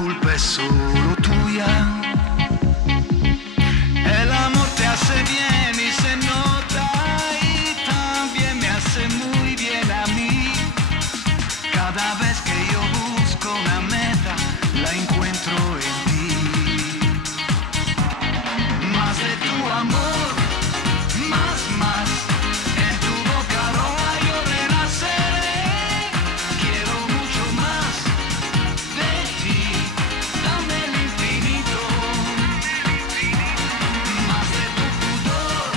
culpa es solo tuya. El amor te hace bien y se nota, y también me hace muy bien a mí. Cada vez que yo busco una meta, la encuentro en ti. Más de tu amor, más, en tu boca roja yo renaceré. Quiero mucho más de ti, dame el infinito. Más de tu pudor,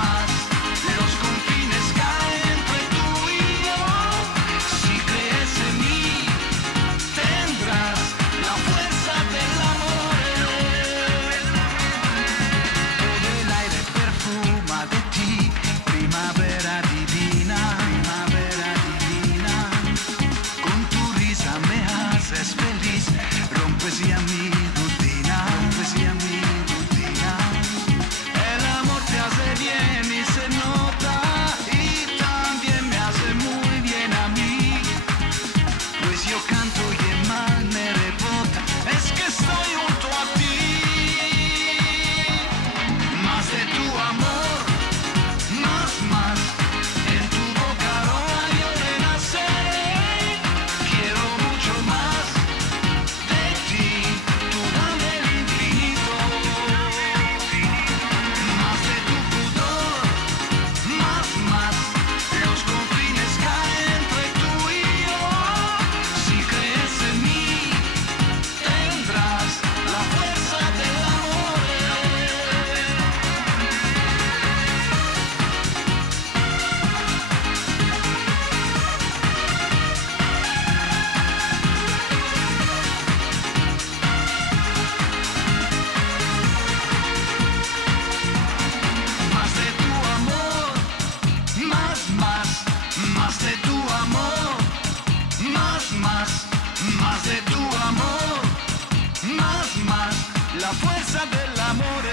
más, los confines caen entre tú y yo. Si crees en mí, tendrás la fuerza del amor. Todo el aire perfuma de ti, primavera divina, primavera divina. Con tu risa me haces feliz, rompes ya mi rutina, rompes ya mi rutina. El amor te hace bien y se nota, y también me hace muy bien a mí. Pues yo canto y el mal me rebota, es que estoy junto a ti. Más de tu amor, más, en tu boca roja yo renaceré. Quiero mucho más de ti, tú dame el infinito. Más de tu pudor, más, los confines caen entre tú y yo. Si crees en mí, tendrás la fuerza del amor. Más de tu amor, más de tu amor, más de tu amor, más, la fuerza del amor.